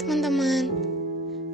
teman-teman,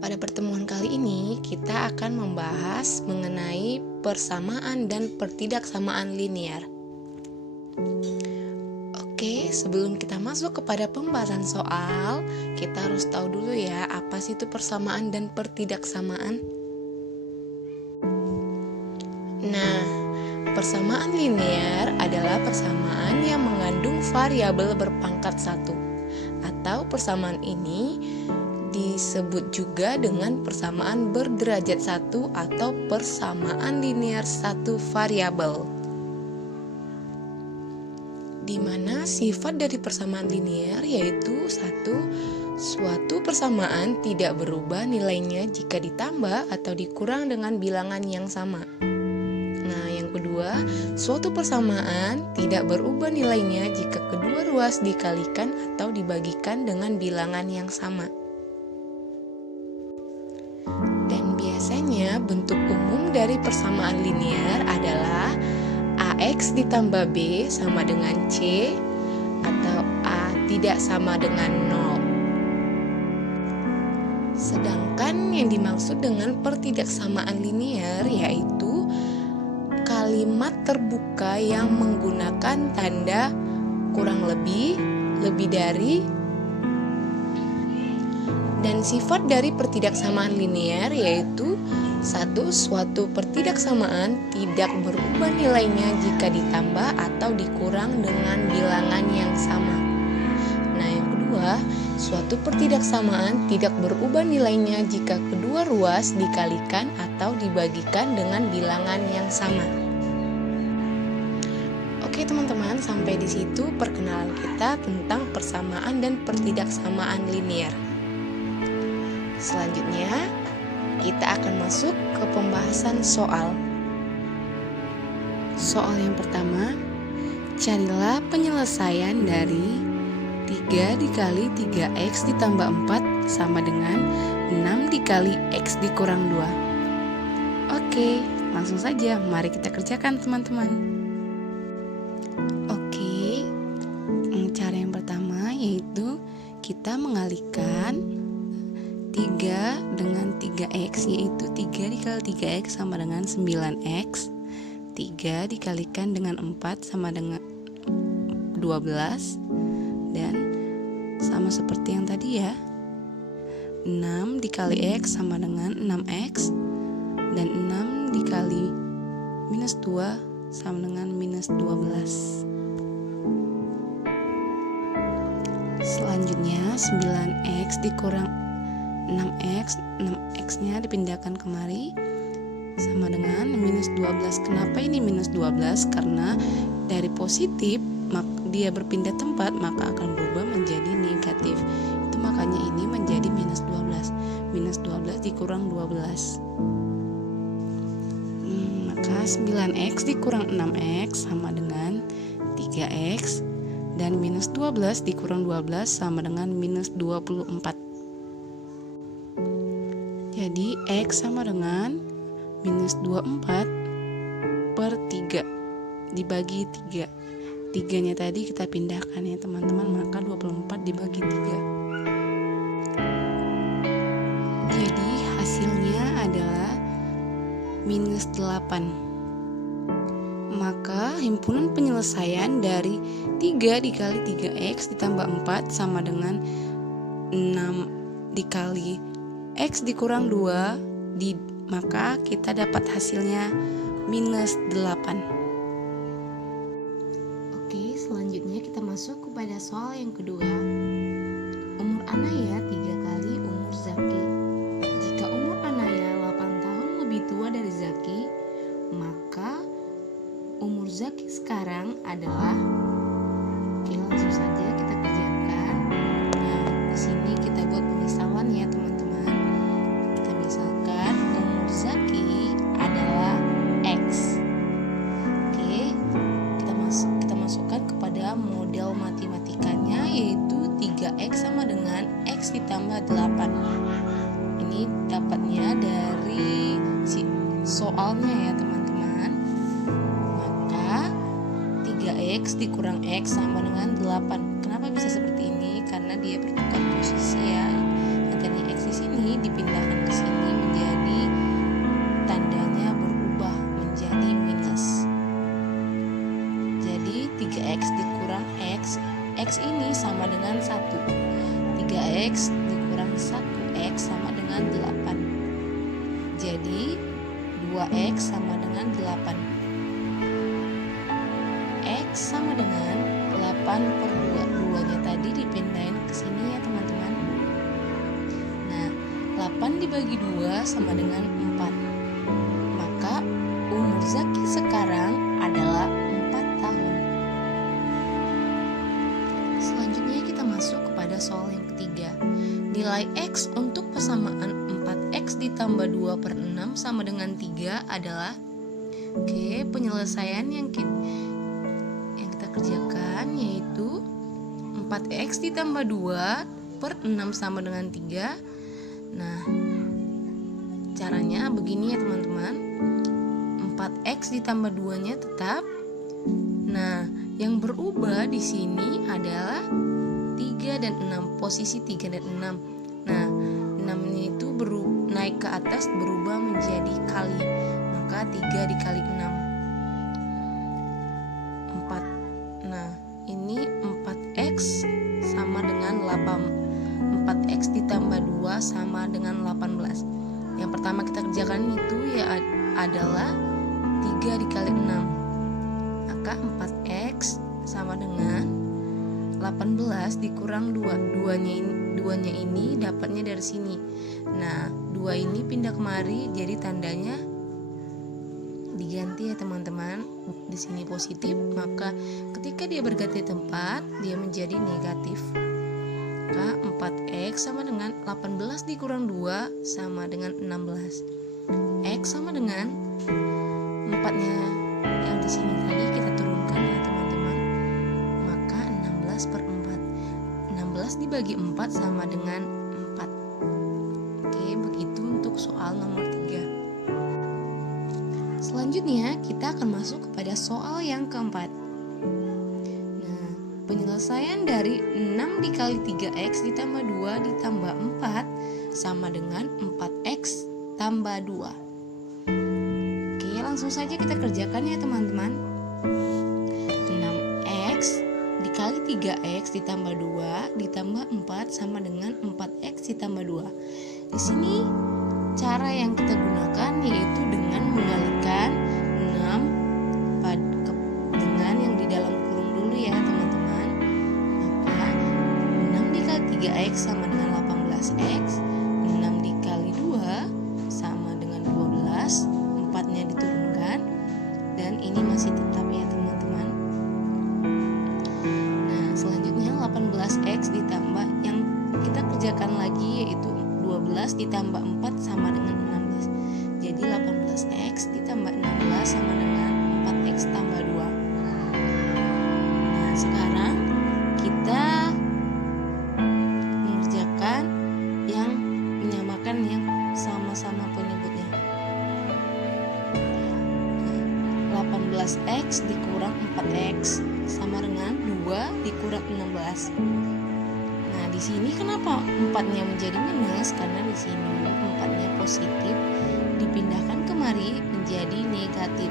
pada pertemuan kali ini kita akan membahas mengenai persamaan dan pertidaksamaan linear. Oke, sebelum kita masuk kepada pembahasan soal, kita harus tahu dulu ya apa sih itu persamaan dan pertidaksamaan. Nah, persamaan linear adalah persamaan yang mengandung variabel berpangkat 1, atau persamaan ini disebut juga dengan persamaan berderajat 1 atau persamaan linear satu variabel. Di mana sifat dari persamaan linear yaitu suatu persamaan tidak berubah nilainya jika ditambah atau dikurang dengan bilangan yang sama. Nah, yang kedua, suatu persamaan tidak berubah nilainya jika kedua ruas dikalikan atau dibagikan dengan bilangan yang sama. Dan biasanya bentuk umum dari persamaan linear adalah AX ditambah B sama dengan C atau A tidak sama dengan 0. Sedangkan yang dimaksud dengan pertidaksamaan linear yaitu kalimat terbuka yang menggunakan tanda kurang lebih, lebih dari. Dan sifat dari pertidaksamaan linear yaitu suatu pertidaksamaan tidak berubah nilainya jika ditambah atau dikurang dengan bilangan yang sama. Nah, yang kedua, suatu pertidaksamaan tidak berubah nilainya jika kedua ruas dikalikan atau dibagikan dengan bilangan yang sama. Oke teman-teman, sampai di situ perkenalan kita tentang persamaan dan pertidaksamaan linear. Selanjutnya, kita akan masuk ke pembahasan soal. Soal yang pertama, carilah penyelesaian dari 3 dikali 3x ditambah 4 sama dengan 6 dikali x dikurang 2. Oke, langsung saja mari kita kerjakan teman-teman. Oke, cara yang pertama yaitu kita mengalihkan 3 dengan 3x, yaitu 3 dikali 3x sama dengan 9x. 3 dikalikan dengan 4 sama dengan 12. Dan sama seperti yang tadi ya, 6 dikali x sama dengan 6x. Dan 6 dikali minus 2 sama dengan minus 12. Selanjutnya 9x dikurang 6x, 6x-nya dipindahkan kemari sama dengan minus 12. Kenapa ini minus 12? Karena dari positif dia berpindah tempat maka akan berubah menjadi negatif. Itu makanya ini menjadi minus 12. Minus 12 dikurang 12. Maka 9x dikurang 6x sama dengan 3x. Dan minus 12 dikurang 12 sama dengan minus 24. Jadi X sama dengan minus 24 per 3 dibagi 3. 3-nya tadi kita pindahkan ya teman-teman, maka 24 dibagi 3. Jadi hasilnya adalah minus 8. Maka himpunan penyelesaian dari 3 dikali 3x ditambah 4 sama dengan 6 dikali x dikurang 2, maka kita dapat hasilnya minus 8. Oke, selanjutnya kita masuk kepada soal yang kedua. Umur Anaya 3 kali umur Zaki. Jika umur Anaya 8 tahun lebih tua dari Zaki, maka umur Zaki sekarang adalah, oke, langsung saja kita kerjakan. Nah, di sini kita buat pemisalan ya teman-teman. Misalkan umur Zaki adalah X. Oke, kita masukkan kepada model matematikanya yaitu 3X sama dengan X ditambah 8. Ini dapatnya dari soalnya ya teman-teman. Maka 3X dikurang X sama dengan 8. Kenapa bisa seperti ini? Karena dia bertukar posisi ya. 2x sama dengan 8. X sama dengan 8 per 2. 2-nya tadi dipindahin ke sini ya teman-teman. Nah, 8 dibagi 2 sama dengan 4. Maka umur Zaki sekarang adalah 4 tahun. Selanjutnya kita masuk kepada soal yang ketiga. Nilai X untuk persamaan 4X ditambah 2 per 6 sama dengan 3 adalah penyelesaian yang kita kerjakan yaitu 4X ditambah 2 per 6 sama dengan 3. Nah, caranya begini ya teman-teman. 4X ditambah 2-nya tetap. Nah, yang berubah di sini adalah 3 dan 6, posisi 3 dan 6. Nah, 6-nya itu naik ke atas berubah menjadi kali. Maka 3 dikali 6 4. Nah, ini 4X sama dengan 4X ditambah 2 sama dengan 18. Yang pertama kita kerjakan itu ya adalah 3 dikali 6. Maka 4X sama dengan 18 dikurang 2. 2-nya ini dapatnya dari sini. Nah, 2 ini pindah kemari jadi tandanya diganti ya teman-teman. Di sini positif, maka ketika dia berganti tempat dia menjadi negatif. Maka 4X sama dengan 18 dikurang 2 sama dengan 16. X sama dengan 4-nya yang di sini tadi kita turunkan ya teman-teman. Maka 16 per 4. 16 dibagi 4 sama dengan 4. Begitu untuk soal nomor 3. Selanjutnya kita akan masuk kepada soal yang keempat. Nah, penyelesaian dari 6 dikali 3X ditambah 2 ditambah 4 sama dengan 4X tambah 2. Langsung saja kita kerjakan ya teman-teman. 6X dikali 3X ditambah 2 ditambah 4 sama dengan 4X ditambah 2. Di sini cara yang kita gunakan yaitu dengan mengalikan 6 dengan yang di dalam kurung dulu ya teman-teman. Maka 6 dikali 3X sama dengan 18X. 6 dikali 2 sama dengan 12. 4-nya diturunkan dan ini masih tetap ya teman-teman. Nah, selanjutnya 18X ditambah yang kita kerjakan lagi yaitu 12 ditambah 4 sama dengan 16. Jadi 18X ditambah 16 sama dengan 4X tambah 2. Nah, sekarang kita mengerjakan yang menyamakan yang sama-sama penyebutnya. 18X dikurang 4X sama dengan 2 dikurang 16. Nah, di sini kenapa 4-nya menjadi minus? Karena di sini 4-nya positif dipindahkan kemari menjadi negatif.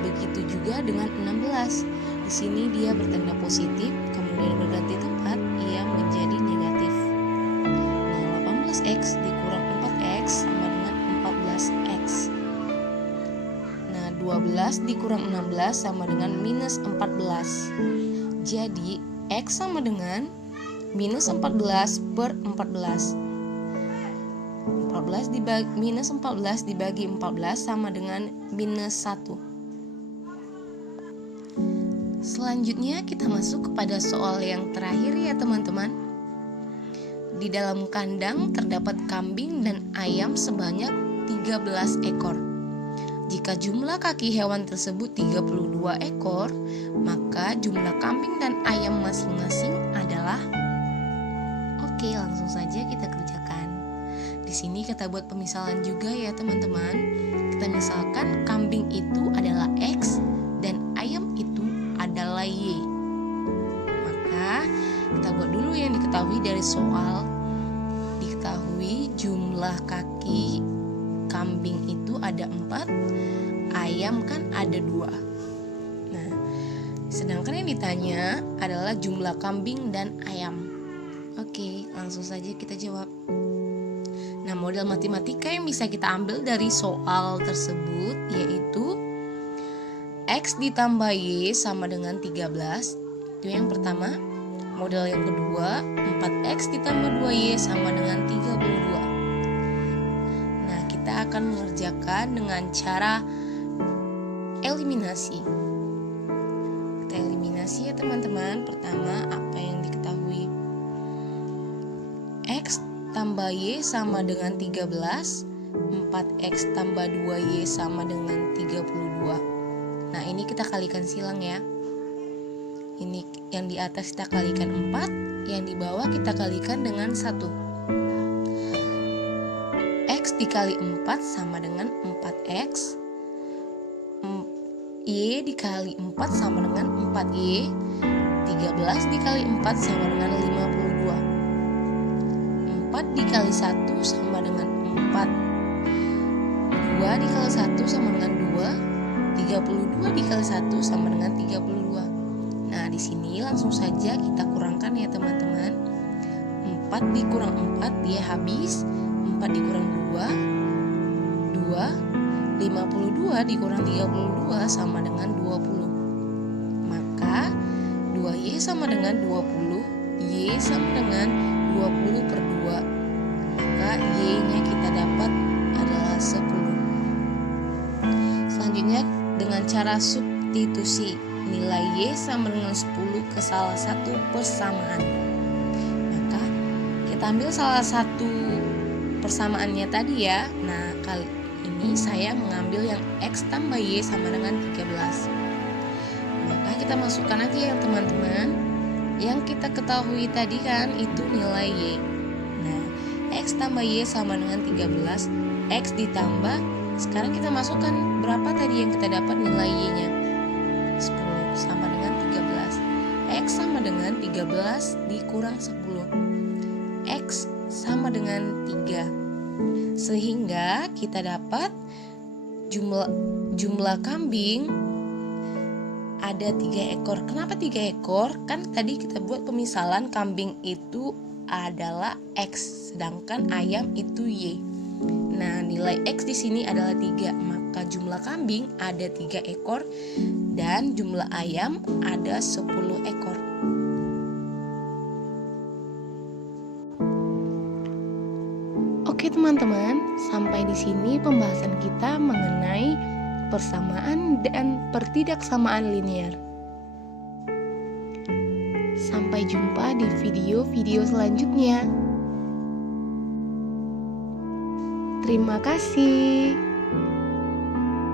Begitu juga dengan 16. Di sini dia bertanda positif, kemudian berganti tempat ia menjadi negatif. Nah, 18X dikurang 4X sama dengan 14X. 12 dikurang 16 sama dengan minus 14. Jadi X sama dengan minus 14 per 14. Minus 14 dibagi 14 sama dengan minus 1. Selanjutnya kita masuk kepada soal yang terakhir ya teman-teman. Di dalam kandang terdapat kambing dan ayam sebanyak 13 ekor. Jika jumlah kaki hewan tersebut 32 ekor, maka jumlah kambing dan ayam masing-masing adalah. Oke, langsung saja kita kerjakan. Di sini kita buat pemisalan juga ya teman-teman. Kita misalkan kambing itu adalah X dan ayam itu adalah Y. Maka kita buat dulu yang diketahui dari soal. Diketahui jumlah kaki kambing itu ada 4, ayam kan ada 2. Nah, sedangkan yang ditanya adalah jumlah kambing dan ayam. Oke, langsung saja kita jawab. Nah, model matematika yang bisa kita ambil dari soal tersebut yaitu X ditambah Y sama dengan 13. Itu yang pertama. Model yang kedua, 4X ditambah 2Y sama dengan 32. Nah, kita akan mengerjakan dengan cara eliminasi. Kita eliminasi ya teman-teman. Pertama, apa yang diketahui? X tambah Y sama dengan 13, 4X tambah 2Y sama dengan 32. Nah, ini kita kalikan silang ya. Ini yang di atas kita kalikan 4, yang di bawah kita kalikan dengan 1. X dikali 4 sama dengan 4X. Y dikali 4 sama dengan 4Y. 13 dikali 4 sama dengan 52. 4 dikali 1 sama dengan 4. 2 dikali 1 sama dengan 2. 32 dikali 1 sama dengan 32. Nah, di sini langsung saja kita kurangkan ya teman-teman. 4 dikurang 4 dia habis. 4 dikurang 2, 52 dikurang 32 sama dengan 20. Maka 2Y sama dengan 20, Y sama dengan 20 per 2. Maka Y-nya kita dapat adalah 10. Selanjutnya dengan cara substitusi, nilai Y sama dengan 10 ke salah satu persamaan. Maka kita ambil salah satu persamaannya tadi ya. Nah, kali ini saya mengambil yang X tambah Y sama dengan 13. Maka kita masukkan aja ya teman-teman. Yang kita ketahui tadi kan itu nilai Y. Nah, X tambah Y sama dengan 13. X ditambah, sekarang kita masukkan berapa tadi yang kita dapat nilai Y-nya? 10 sama dengan 13. X sama dengan 13 dikurang 10. X sama dengan 3. Sehingga kita dapat jumlah kambing ada 3 ekor. Kenapa 3 ekor? Kan tadi kita buat pemisalan kambing itu adalah X, sedangkan ayam itu Y. Nah, nilai X di sini adalah 3, maka jumlah kambing ada 3 ekor dan jumlah ayam ada 10 ekor. Oke teman-teman, sampai di sini pembahasan kita mengenai persamaan dan pertidaksamaan linear. Sampai jumpa di video-video selanjutnya. Terima kasih.